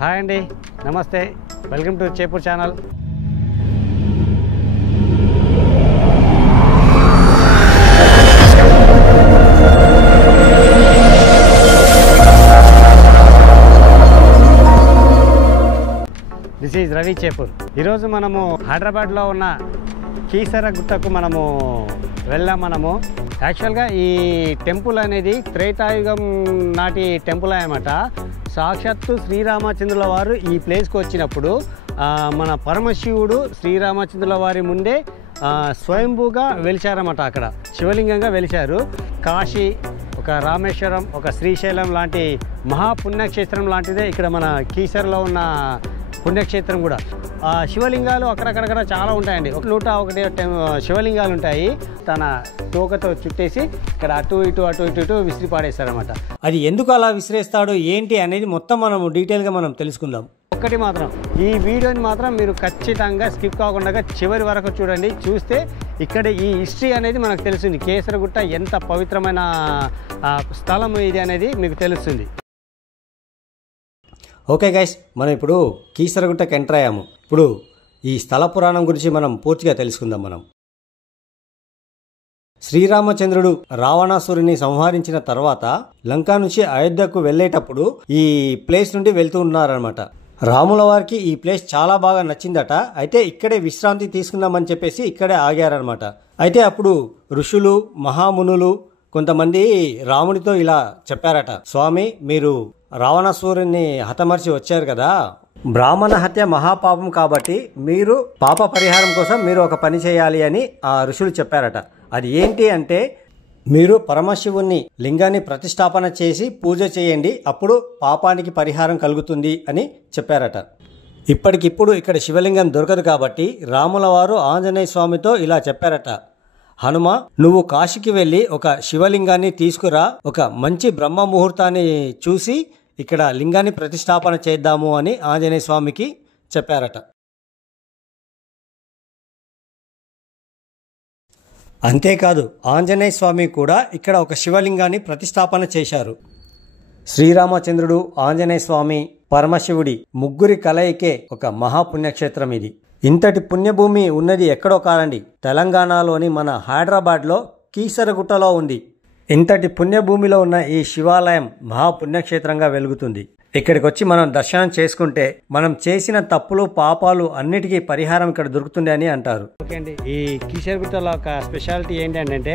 Hi అండి, నమస్తే, welcome to Chepur channel. This is Ravi Chepur. ఈరోజు మనము హైదరాబాద్లో ఉన్న కీసర గుట్టకు వెళ్ళాము. యాక్చువల్గా ఈ టెంపుల్ అనేది త్రేతాయుగం నాటి టెంపుల్ అన్నమాట. సాక్షాత్తు శ్రీరామచంద్రుల వారు ఈ ప్లేస్కి వచ్చినప్పుడు మన పరమశివుడు శ్రీరామచంద్రుల వారి ముందే స్వయంభూగా వెలిచారన్నమాట. అక్కడ శివలింగంగా వెలిచారు. కాశీ, ఒక రామేశ్వరం, ఒక శ్రీశైలం లాంటి మహాపుణ్యక్షేత్రం లాంటిదే ఇక్కడ మన కీసరలో ఉన్న పుణ్యక్షేత్రం కూడా. శివలింగాలు అక్కడక్కడ చాలా ఉంటాయండి. 101 శివలింగాలు ఉంటాయి. తన తోకతో చుట్టేసి ఇక్కడ అటు ఇటు విసిరి పాడేస్తారనమాట. అది ఎందుకు అలా విసిరేస్తాడు ఏంటి అనేది మొత్తం మనం డీటెయిల్గా తెలుసుకుందాం. ఒక్కటి మాత్రం, ఈ వీడియోని మాత్రం మీరు ఖచ్చితంగా స్కిప్ కాకుండా చివరి వరకు చూడండి. చూస్తే ఇక్కడ ఈ హిస్టరీ అనేది మనకు తెలుస్తుంది. కీసరగుట్ట ఎంత పవిత్రమైన స్థలం ఇది అనేది మీకు తెలుస్తుంది. ఓకే గైస్, మనం ఇప్పుడు కీసరగుట్టకు ఎంటర్ అయ్యాము. ఇప్పుడు ఈ స్థల పురాణం గురించి మనం పూర్తిగా తెలుసుకుందాం. శ్రీరామచంద్రుడు రావణాసురుని సంహరించిన తర్వాత లంకా నుంచి అయోధ్యకు వెళ్ళేటప్పుడు ఈ ప్లేస్ నుండి వెళ్తూ ఉన్నారనమాట. రాముల వారికి ఈ ప్లేస్ చాలా బాగా నచ్చిందట. అయితే ఇక్కడే విశ్రాంతి తీసుకుందామని చెప్పేసి ఇక్కడే ఆగారనమాట. అయితే అప్పుడు ఋషులు, మహామునులు కొంతమంది రాముడితో ఇలా చెప్పారట, స్వామి మీరు రావణాసురుని హతమర్చి వచ్చారు కదా, బ్రాహ్మణ హత్య మహాపాపం కాబట్టి మీరు పాప పరిహారం కోసం మీరు ఒక పని చేయాలి అని ఆ ఋషులు చెప్పారట. అది ఏంటి అంటే, మీరు పరమశివుని లింగాన్ని ప్రతిష్టాపన చేసి పూజ చేయండి, అప్పుడు పాపానికి పరిహారం కలుగుతుంది అని చెప్పారట. ఇప్పటికిప్పుడు ఇక్కడ శివలింగం దొరకదు కాబట్టి రాముల వారు ఆంజనేయ స్వామితో ఇలా చెప్పారట, హనుమ నువ్వు కాశీకి వెళ్ళి ఒక శివలింగాన్ని తీసుకురా, ఒక మంచి బ్రహ్మ ముహూర్తాన్ని చూసి ఇక్కడ లింగాన్ని ప్రతిష్టాపన చేద్దాము అని ఆంజనేయ స్వామికి చెప్పారట. అంతేకాదు ఆంజనేయ స్వామి కూడా ఇక్కడ ఒక శివలింగాన్ని ప్రతిష్టాపన చేశారు. శ్రీరామచంద్రుడు, ఆంజనేయ స్వామి, పరమశివుడి ముగ్గురి కలయికే ఒక మహాపుణ్యక్షేత్రం ఇది. ఇంతటి పుణ్యభూమి ఉన్నది ఎక్కడో కాదండి, తెలంగాణలోని మన హైదరాబాద్లో కీసరగుట్టలో ఉంది. ఇంతటి పుణ్యభూమిలో ఉన్న ఈ శివాలయం మహాపుణ్యక్షేత్రంగా వెలుగుతుంది. ఇక్కడికి వచ్చి మనం దర్శనం చేసుకుంటే మనం చేసిన తప్పులు, పాపాలు అన్నిటికీ పరిహారం ఇక్కడ దొరుకుతుంది అని అంటారు. ఓకే అండి, ఈ కీసరగుట్టలో ఒక స్పెషాలిటీ ఏంటంటే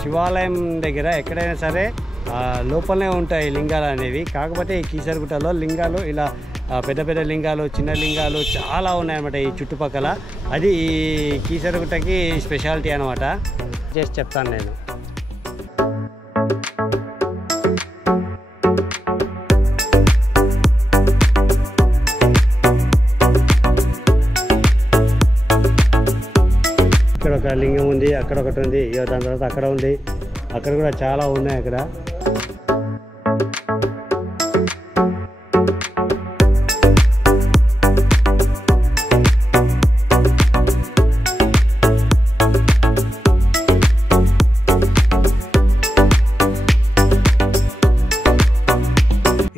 శివాలయం దగ్గర ఎక్కడైనా సరే లోపలనే ఉంటాయి లింగాలు అనేవి. కాకపోతే ఈ కీసరగుట్టలో లింగాలు ఇలా పెద్ద పెద్ద లింగాలు, చిన్న లింగాలు చాలా ఉన్నాయన్నమాట ఈ చుట్టుపక్కల. అది ఈ కీసరగుట్టకి స్పెషాలిటీ అనమాట. చేసి చెప్తాను నేను. ఇక్కడ ఒక లింగం ఉంది, అక్కడ ఒకటి ఉంది, దాని తర్వాత అక్కడ ఉంది, అక్కడ కూడా చాలా ఉన్నాయి. అక్కడ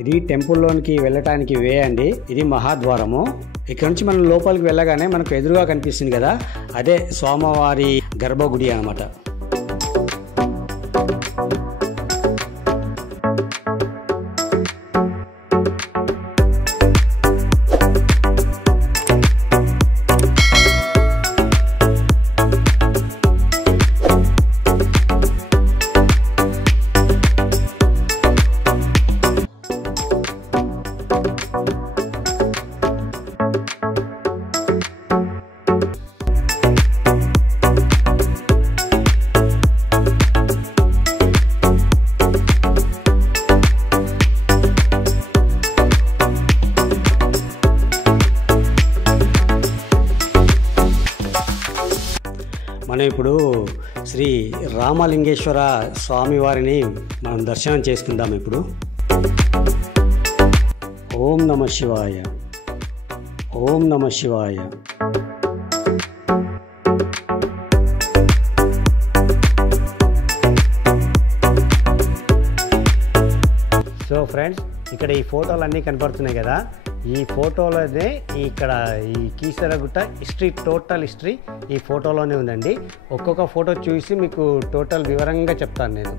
ఇది టెంపుల్లోనికి వెళ్ళటానికి వే అండి. ఇది మహాద్వారము. ఇక్కడ నుంచి మనం లోపలికి వెళ్ళగానే మనకు ఎదురుగా కనిపిస్తుంది కదా, అదే స్వామివారి గర్భగుడి అన్నమాట. మనం ఇప్పుడు శ్రీ రామలింగేశ్వర స్వామివారిని మనం దర్శనం చేసుకుందాం. ఇప్పుడు ఓం నమ శివాయ, ఓం నమ శివాయ. సో ఫ్రెండ్స్, ఇక్కడ ఈ ఫోటోలు అన్నీ కనపడుతున్నాయి కదా, ఈ ఫోటోలోనే ఇక్కడ ఈ కీసరగుట్ట హిస్టరీ, టోటల్ హిస్టరీ ఈ ఫోటోలోనే ఉందండి. ఒక్కొక్క ఫోటో చూసి మీకు టోటల్ వివరంగా చెప్తాను నేను.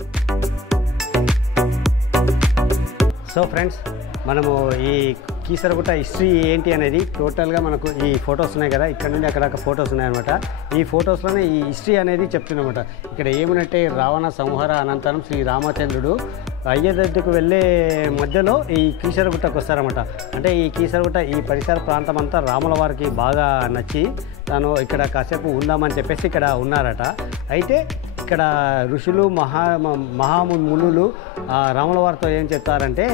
సో ఫ్రెండ్స్, మనము ఈ కీసరగుట్ట హిస్టరీ ఏంటి అనేది టోటల్గా మనకు ఈ ఫొటోస్ ఉన్నాయి కదా, ఇక్కడ నుండి అక్కడ ఫొటోస్ ఉన్నాయన్నమాట. ఈ ఫొటోస్లోనే ఈ హిస్టరీ అనేది చెప్తున్నమాట. ఇక్కడ ఏమనంటే రావణ సంహార అనంతరం శ్రీ రామచంద్రుడు అయోధ్యకు వెళ్ళే మధ్యలో ఈ కీసరగుట్టకు వస్తారన్నమాట. అంటే ఈ కీసరగుట్ట ఈ పరిసర ప్రాంతం అంతా రాముల వారికి బాగా నచ్చి తాను ఇక్కడ కాసేపు ఉందామని చెప్పేసి ఇక్కడ ఉన్నారట. అయితే ఇక్కడ ఋషులు మహామునులు రాముల వారితో ఏం చెప్తారంటే,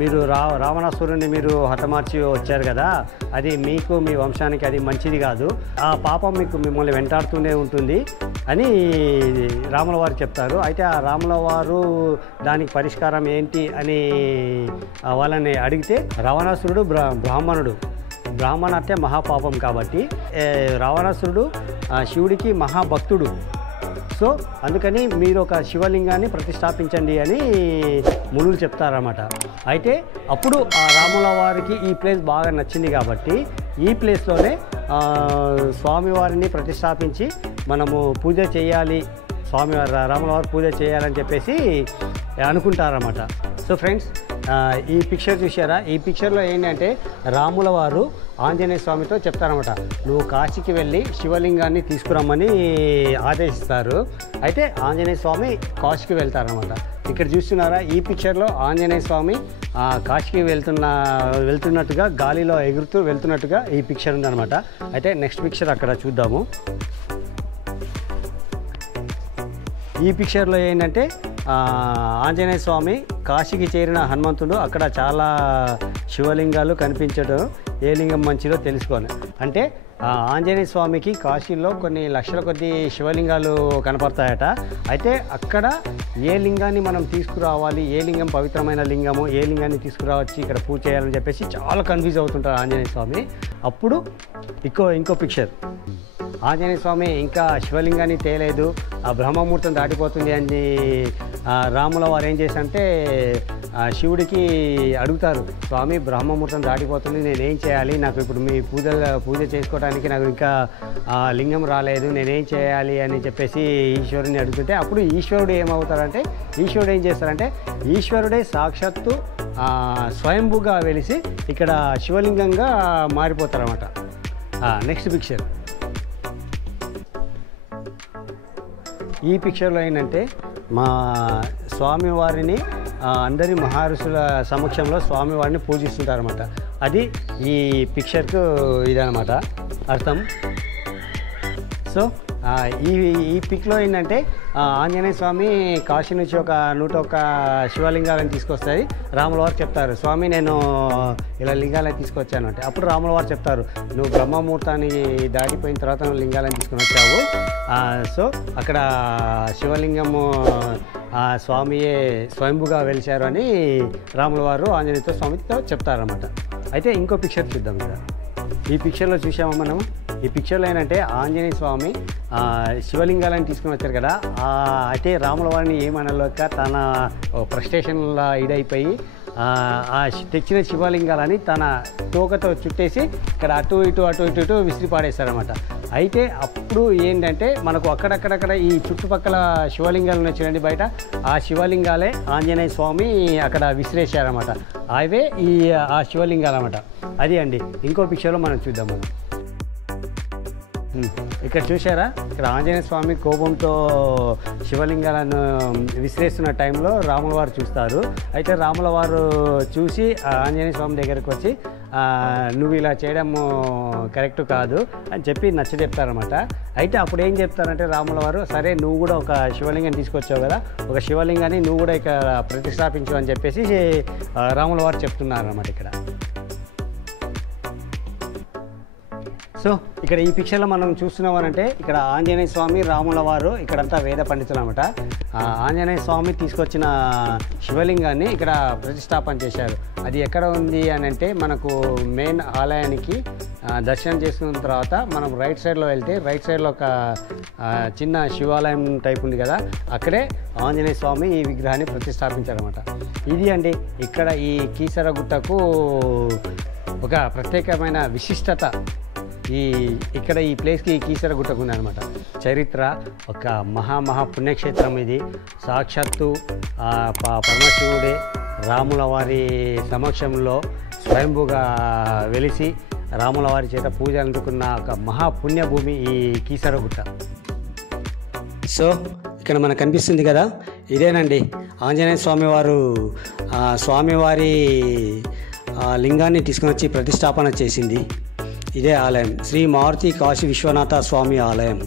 మీరు రావణాసురుని మీరు హతమార్చి వచ్చారు కదా, అది మీకు మీ వంశానికి అది మంచిది కాదు, ఆ పాపం మిమ్మల్ని వెంటాడుతూనే ఉంటుంది అని రాముల వారు చెప్తారు. అయితే ఆ రాముల వారు దానికి పరిష్కారం ఏంటి అని వాళ్ళని అడిగితే, రావణాసురుడు బ్రాహ్మణ అంటే మహాపాపం కాబట్టి రావణాసురుడు శివుడికి మహాభక్తుడు. సో అందుకని మీరు ఒక శివలింగాన్ని ప్రతిష్టాపించండి అని మునులు చెప్తారన్నమాట. అయితే అప్పుడు ఆ రాముల వారికి ఈ ప్లేస్ బాగా నచ్చింది కాబట్టి ఈ ప్లేస్లోనే స్వామివారిని ప్రతిష్టాపించి మనము పూజ చేయాలి, రాముల వారు పూజ చేయాలని చెప్పేసి అనుకుంటారన్నమాట. సో ఫ్రెండ్స్, ఈ పిక్చర్ చూసారా? ఈ పిక్చర్లో ఏంటంటే రాముల వారు ఆంజనేయ స్వామితో చెప్తారన్నమాట, నువ్వు కాశీకి వెళ్ళి శివలింగాన్ని తీసుకురమ్మని ఆదేశిస్తారు. అయితే ఆంజనేయ స్వామి కాశీకి వెళ్తారన్నమాట. ఇక్కడ చూస్తున్నారా? ఈ పిక్చర్లో ఆంజనేయ స్వామి కాశీకి వెళ్తున్నట్టుగా గాలిలో ఎగురుతూ వెళ్తున్నట్టుగా ఈ పిక్చర్ ఉందన్నమాట. అయితే నెక్స్ట్ పిక్చర్ అక్కడ చూద్దాము. ఈ పిక్చర్లో ఏంటంటే ఆంజనేయ స్వామి కాశీకి చేరిన హనుమంతుడు అక్కడ చాలా శివలింగాలు కనిపించడం, ఏ లింగం మంచిదో తెలుసుకోవాలి. అంటే ఆంజనేయ స్వామికి కాశీలో కొన్ని లక్షల కొద్ది శివలింగాలు కనపడతాయట. అయితే అక్కడ ఏ లింగాన్ని మనం తీసుకురావాలి, ఏ లింగం పవిత్రమైన లింగము, ఏ లింగాన్ని తీసుకురావచ్చు ఇక్కడ పూజ చేయాలని చెప్పేసి చాలా కన్ఫ్యూజ్ అవుతుంటారు ఆంజనేయ స్వామి. అప్పుడు ఇంకో పిక్చర్, ఆంజనేయ స్వామి ఇంకా శివలింగాన్ని తేలేదు, ఆ బ్రహ్మముహూర్తం దాటిపోతుంది అని రాముల వారు ఏం చేశారంటే శివుడికి అడుగుతారు, స్వామి బ్రహ్మముహూర్తం దాటిపోతుంది, నేనేం చేయాలి, నాకు ఇప్పుడు మీ పూజ చేసుకోవడానికి నాకు ఇంకా లింగం రాలేదు, నేనేం చేయాలి అని చెప్పేసి ఈశ్వరుని అడుగుతుంటే అప్పుడు ఈశ్వరుడు ఏమవుతారంటే, ఈశ్వరుడు ఏం చేస్తారంటే ఈశ్వరుడే సాక్షాత్తు స్వయంభూగా వెలిసి ఇక్కడ శివలింగంగా మారిపోతారన్నమాట. నెక్స్ట్ పిక్చర్, ఈ పిక్చర్లో ఏంటంటే మా స్వామివారిని అందరి మహర్షుల సమక్షంలో స్వామివారిని పూజిస్తుంటారన్నమాట. అది ఈ పిక్చర్కు ఇదనమాట అర్థం. సో ఈ పిక్లో ఏంటంటే ఆంజనేయ స్వామి కాశీ నుంచి ఒక 101 శివలింగాలను తీసుకొస్తాయి. రాముల వారు చెప్తారు, స్వామి నేను ఇలా లింగాలను తీసుకొచ్చాను అంటే అప్పుడు రాముల వారు చెప్తారు, నువ్వు బ్రహ్మముహూర్తాన్ని దాటిపోయిన తర్వాత నువ్వు లింగాలను తీసుకొని వచ్చావు. సో అక్కడ శివలింగము స్వామియే స్వయంభుగా వెలిచారు అని రాముల వారు ఆంజనేయ స్వామితో చెప్తారన్నమాట. అయితే ఇంకో పిక్చర్ చూద్దాం. ఇక్కడ ఈ పిక్చర్లో చూసామా మనం, ఈ పిక్చర్లో ఏంటంటే ఆంజనేయ స్వామి శివలింగాలను తీసుకుని వచ్చారు కదా, అయితే రాముల వారిని ఏమనలేక తన ఫ్రస్ట్రేషన్లో ఇదైపోయి తెచ్చిన శివలింగాలని తన తోకతో చుట్టేసి ఇక్కడ అటు ఇటు విసిరి పాడేస్తారన్నమాట. అయితే అప్పుడు ఏంటంటే మనకు అక్కడక్కడక్కడ ఈ చుట్టుపక్కల శివలింగాలు వచ్చినండి బయట, ఆ శివలింగాలే ఆంజనేయ స్వామి అక్కడ విసిరేశారన్నమాట. అవే ఆ శివలింగాలు అన్నమాట. అది అండి. ఇంకో పిక్చర్లో మనం చూద్దాం. ఇక్కడ చూసారా? ఇక్కడ ఆంజనేయ స్వామి కోపంతో శివలింగాలను విసిరేస్తున్న టైంలో రాముల వారు చూస్తారు. అయితే రాముల వారు చూసి ఆంజనేయ స్వామి దగ్గరకు వచ్చి నువ్వు ఇలా చేయడం కరెక్ట్ కాదు అని చెప్పి నచ్చజెప్తారన్నమాట. అయితే అప్పుడు ఏం చెప్తారంటే రాముల వారు, సరే నువ్వు కూడా ఒక శివలింగాన్ని తీసుకొచ్చావు కదా, ఒక శివలింగాన్ని నువ్వు కూడా ఇక్కడ ప్రతిష్టాపించు అని చెప్పేసి రాముల వారు చెప్తున్నారు అన్నమాట ఇక్కడ. సో ఇక్కడ ఈ పిక్చర్లో మనం చూస్తున్నామనంటే ఇక్కడ ఆంజనేయ స్వామి రాముల వారు ఇక్కడంతా వేద పండితులు అనమాట. ఆంజనేయ స్వామి తీసుకొచ్చిన శివలింగాన్ని ఇక్కడ ప్రతిష్టాపన చేశారు. అది ఎక్కడ ఉంది అని అంటే మనకు మెయిన్ ఆలయానికి దర్శనం చేసుకున్న తర్వాత మనం రైట్ సైడ్లో వెళ్తే రైట్ సైడ్లో ఒక చిన్న శివాలయం టైప్ ఉంది కదా, అక్కడే ఆంజనేయ స్వామి ఈ విగ్రహాన్ని ప్రతిష్టాపించారన్నమాట. ఇది అండి ఇక్కడ ఈ కీసరగుట్టకు ఒక ప్రత్యేకమైన విశిష్టత. ఇక్కడ ఈ ప్లేస్కి కీసరగుట్టకు ఉందన్నమాట. చరిత్ర ఒక మహా పుణ్యక్షేత్రం ఇది. సాక్షాత్తు పరమశివుడే రాముల వారి సమక్షంలో స్వయంభూగా వెలిసి రాముల వారి చేత పూజలు అందుకున్న ఒక మహాపుణ్యభూమి ఈ కీసరగుట్ట. సో ఇక్కడ మనకు కనిపిస్తుంది కదా, ఇదేనండి ఆంజనేయ స్వామివారు స్వామివారి లింగాన్ని తీసుకుని వచ్చి ప్రతిష్టాపన చేసింది. ఇదే ఆలయం శ్రీ మారుతి కాశీ విశ్వనాథ స్వామి ఆలయం.